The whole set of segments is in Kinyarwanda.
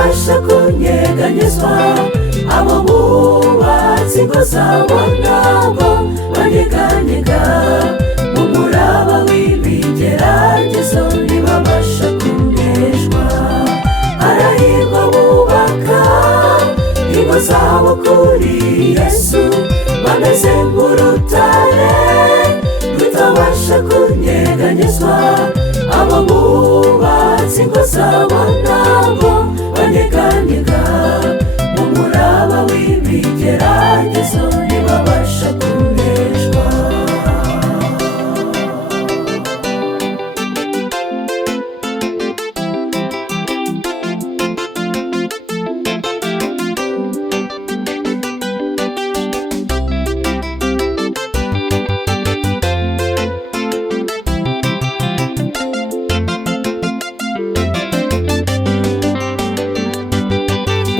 rutabasha kunyeganyezwa. Abo bubatsi ingo zabo ntabwo banyeganyega, mu muraba w'ibigeragezo ntibabasha kuneshwa. Harahirwa bubaka ingo zabo kuri Yesu, bameze nk'urutare rutabasha kunyeganyezwa. Abo bubatsi ingo zabo ntabwo banyeganyega, mu muraba w'ibigeragezo ntibabasha kuneshwa.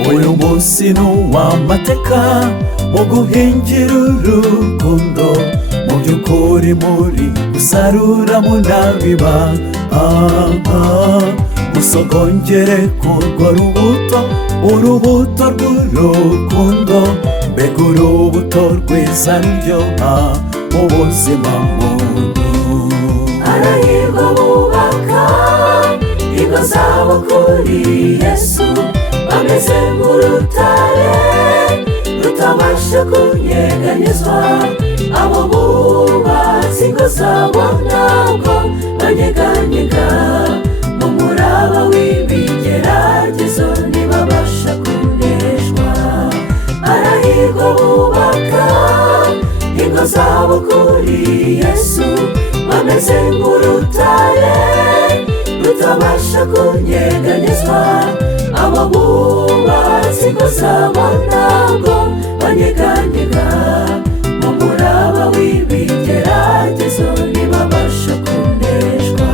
Uyu munsi ni uw'amateka wo guhingira urukundo, mu by'ukuri muri gusarura munabiba. Musogongere kurwo rubuto, urubuto rw'urukundo, mbega urubuto rwiza ruryoha mu buzima muntu. Harahirwa bubaka ingo zabo kuri Yesu, bameze nk'urutare rutabasha kunyeganyezwa. Abo bubatsi ingo zabo ntabwo banyeganyega, mu muraba w'ibigeragezo ntibabasha kuneshwa. Harahirwa bubaka ingo zabo kuri Yesu, bameze nk'urutare rutabasha kunyeganyezwa. Abo bubatsi ingo zabo ntabwo banyeganyega, mu muraba w'ibigeragezo ntibabasha kuneshwa.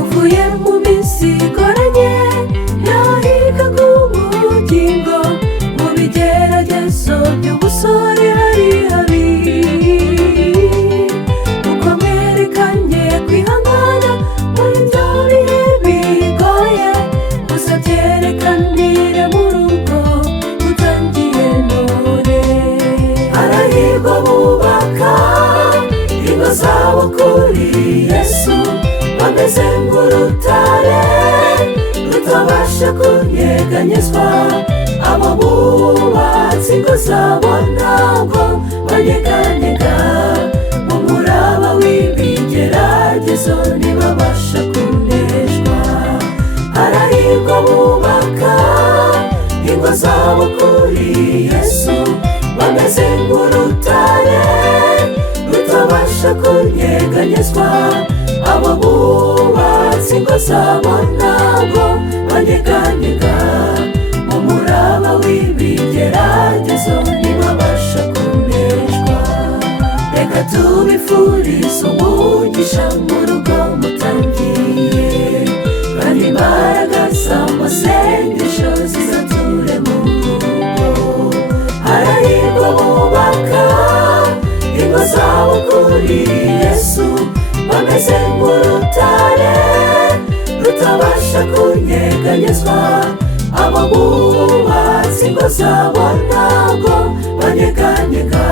Uvuye mu minsi igoranye yahiga k'ubugingo, mu bigeragezo by'ubusore hari habi. Uko mwerekanye kwihangana muri byo bihe bigoye, gusa byerekanire mu rugo utangiye none. Harahirwa bubaka ingo zabo kuri Yesu, bameze nk'urutare rutabasha kunyeganyezwa. Abo bubatsi ingo zabo ntabwo banyeganyega, mu muraba w'ibigeragezo ntibabasha kuneshwa. Harahirwa bubaka ingo zabo kuri Yesu, bameze nk'urutare rutabasha kunyeganyezwa. Abo bubatsi ingo zabo ntabwo banyeganyega, mu muraba w'ibigeragezo ntibabasha kuneshwa. Reka tubifurize umugisha mu rugo mutangiye, kandi imbaraga z'amasengesho zizature mu rugo. Harahirwa bubaka ingo zabo kuri Yesu, bameze nk'urutare rutabasha kunyeganyezwa. Abo bubatsi ingo zabo ntabwo banyeganyega,